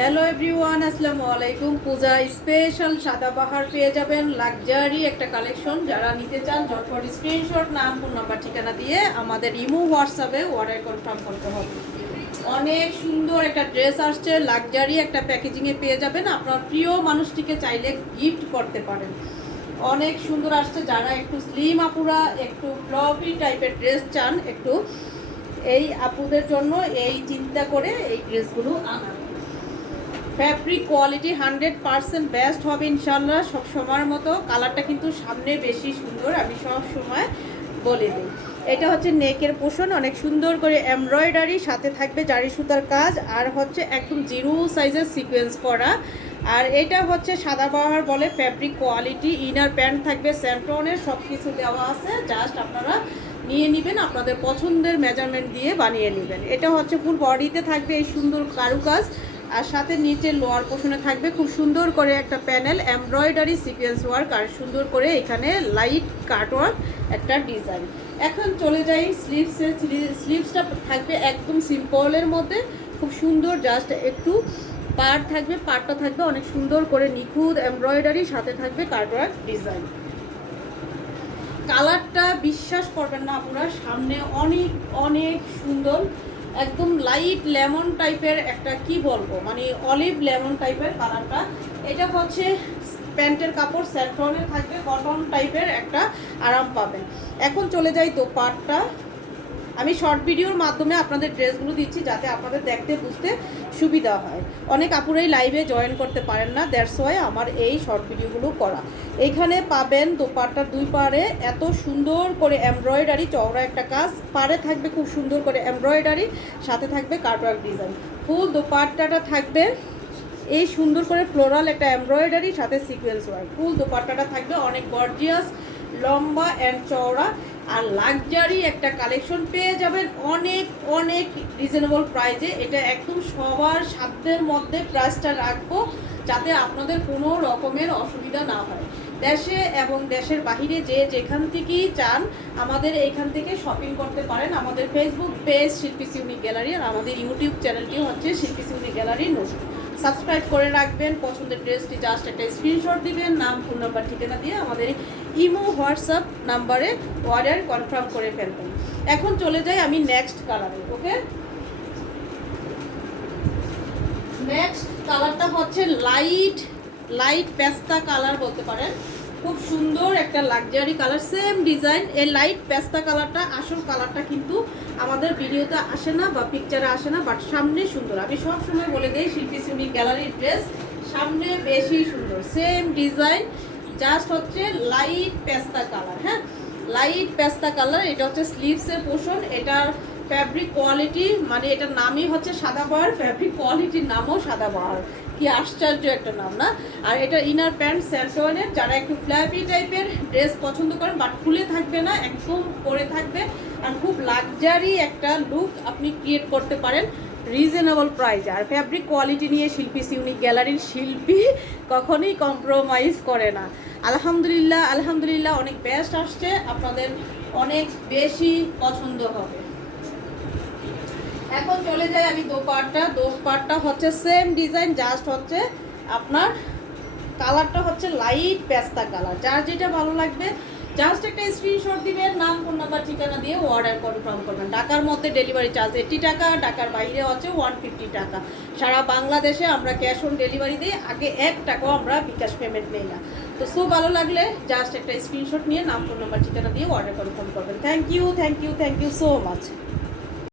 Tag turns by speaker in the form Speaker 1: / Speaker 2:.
Speaker 1: Hello everyone আসসালামু আলাইকুম পূজা special Sadabahar পেয়ে যাবেন লাক্সারি একটা কালেকশন যারা নিতে চান ঝটপট স্ক্রিনশট নাম ফোন নাম্বার ঠিকানা দিয়ে আমাদের ইমো হোয়াটসঅ্যাপে অর্ডার কনফার্ম করতে হবে। অনেক সুন্দর একটা ড্রেস আসছে লাক্সারি একটা প্যাকেজিংয়ে পেয়ে যাবেন। আপনার প্রিয় মানুষটিকে চাইলে গিফট করতে পারেন। অনেক সুন্দর আসছে, যারা একটু স্লিম আপুরা, একটু ফ্লপি টাইপের ড্রেস চান, একটু এই আপুদের জন্য এই চিন্তা করে এই ড্রেসগুলো আনা fabric quality hundred percent best হবে ইনশাল্লাহ সব সময়ের মতো। কালারটা কিন্তু সামনে বেশি সুন্দর, আমি সব সময় বলে দিই। এটা হচ্ছে নেকের পোষণ, অনেক সুন্দর করে এমব্রয়ডারি সাথে থাকবে জারি সুতার কাজ, আর হচ্ছে একদম জিরো সাইজের সিকোয়েন্স করা। আর এটা হচ্ছে সাদা বাহার বলে ফ্যাব্রিক কোয়ালিটি ইনার প্যান্ট থাকবে স্যান্টনের সব কিছু দেওয়া আছে। জাস্ট আপনারা নিয়ে নেবেন, আপনাদের পছন্দের মেজারমেন্ট দিয়ে বানিয়ে নেবেন। এটা হচ্ছে ফুল বডিতে থাকবে এই সুন্দর কারুকাজ। আর সাথে নিচে লোয়ার পোর্শনে থাকবে খুব সুন্দর করে একটা প্যানেল, এমব্রয়ডারি সিকোয়েন্স ওয়ার্ক, আর সুন্দর করে এখানে লাইট কাটওয়ার্ক একটা ডিজাইন। এখন চলে যাই স্লিভসে স্লিভসটা থাকবে একদম সিম্পলের মধ্যে, খুব সুন্দর, জাস্ট একটু পার থাকবে পারটা থাকবে অনেক সুন্দর করে নিখুঁত এমব্রয়ডারি, সাথে থাকবে কাটওয়ার্ক ডিজাইন। কালারটা বিশ্বাস করবেন না আপনারা, সামনে অনেক অনেক সুন্দর একদম লাইট লেমন টাইপের একটা, কি বলব? মানে অলিভ লেমন টাইপের কালারটা এটা হচ্ছে প্যান্টের কাপড় স্যাফ্রনের থাকবে কটন টাইপের একটা আরাম পাবেন এখন চলে যাই দোপাট্টা। আমি শর্ট ভিডিওর মাধ্যমে আপনাদের ড্রেসগুলো দিচ্ছি যাতে আপনাদের দেখতে, বুঝতে সুবিধা হয়। অনেক আপুরাই লাইভে জয়েন করতে পারেন না দ্যাটস ওয়াই আমার এই শর্ট ভিডিওগুলো করা। এইখানে পাবেন দোপাট্টার দুই পারে এত সুন্দর করে এমব্রয়ডারি চওড়া একটা কাজ। পারে থাকবে খুব সুন্দর করে এমব্রয়ডারি সাথে থাকবে কার্টওয়ার্ক ডিজাইন ফুল দোপাট্টাটা থাকবে, এই সুন্দর করে ফ্লোরাল একটা এমব্রয়ডারি সাথে সিকোয়েন্স ওয়ার্ক ফুল দোপাট্টাটা থাকবে অনেক গর্জিয়াস লম্বা অ্যান্ড চওড়া আর লাক্সারি একটা কালেকশন পেয়ে যাবেন অনেক অনেক রিজনেবল প্রাইজে এটা একদম সবার সাধ্যের মধ্যে প্রাইসটা রাখব যাতে আপনাদের কোনো রকমের অসুবিধা না হয়। দেশে এবং দেশের বাহিরে যে যেখান থেকেই চান, আমাদের এইখান থেকে শপিং করতে পারেন। আমাদের ফেসবুক পেজ শিল্পী সিউনি গ্যালারি আর আমাদের ইউটিউব চ্যানেলটি হচ্ছে শিল্পী সিউনি গ্যালারি নতুন সাবস্ক্রাইব করে রাখবেন, পছন্দের ড্রেসটি জাস্ট একটা স্ক্রিনশট দিবেন, নাম ফোন নাম্বার ঠিকানা দিয়ে আমাদের ইমো, হোয়াটসঅ্যাপ নাম্বারে অর্ডার কনফার্ম করে ফেলবেন। এখন চলে যাই আমি নেক্সট কালারে ওকে নেক্সট কালারটা হচ্ছে লাইট লাইট পেস্তা কালার বলতে পারেন। খুব সুন্দর একটা লাক্সারি কালার সেম ডিজাইন এই লাইট পেস্তা কালারটা আসল কালারটা কিন্তু আমাদের ভিডিওতে আসে না বা পিকচারে আসে না বাট সামনে সুন্দর। আমি সব সময় বলে দিই, শিল্পী সিমি গ্যালারির ড্রেস সামনে বেশি সুন্দর। সেম ডিজাইন জাস্ট হচ্ছে লাইট পেস্তা কালার হ্যাঁ? লাইট পেস্তা কালার এটা হচ্ছে স্লিভসের পোষণ, এটার ফ্যাব্রিক কোয়ালিটি মানে এটার নামই হচ্ছে সাদা সাদাবাহার ফ্যাব্রিক কোয়ালিটির নামও সাদা সাদাবাহার কি আশ্চর্য একটা নাম, না? আর এটা ইনার প্যান্ট স্যান্টোয়ানের যারা একটু ফ্ল্যাপি টাইপের ড্রেস পছন্দ করেন বাট খুলে থাকবে না, একদম পরে থাকবে, আর খুব লাক্সারি একটা লুক আপনি ক্রিয়েট করতে পারেন রিজনেবল প্রাইস আর ফ্যাব্রিক কোয়ালিটি নিয়ে শিল্পী সিউনিক গ্যালারির শিল্পী কখনোই কম্প্রোমাইজ করে না। আলহামদুলিল্লাহ আলহামদুলিল্লাহ, অনেক বেস্ট আসছে, আপনাদের অনেক বেশি পছন্দ হবে। এখন চলে যাই আমি দোপাট্টা দোপাট্টা হচ্ছে সেম ডিজাইন জাস্ট হচ্ছে আপনার কালারটা হচ্ছে লাইট পেস্তা কালার যার যেটা ভালো লাগবে জাস্ট একটা স্ক্রিনশট দিবেন, নাম ফোন নাম্বার ঠিকানা দিয়ে অর্ডার কনফার্ম করবেন। ঢাকার মধ্যে ডেলিভারি চার্জ এইটি টাকা, ঢাকার বাইরে হচ্ছে ওয়ান ফিফটি টাকা। সারা বাংলাদেশে আমরা ক্যাশ অন ডেলিভারি দিই আগে এক টাকাও আমরা বিকাশ পেমেন্ট নেই না। তো সো ভালো লাগলে জাস্ট একটা স্ক্রিনশট নিয়ে নাম ফোন নাম্বার ঠিকানা দিয়ে অর্ডার কনফার্ম করবেন। Thank you thank you thank you so much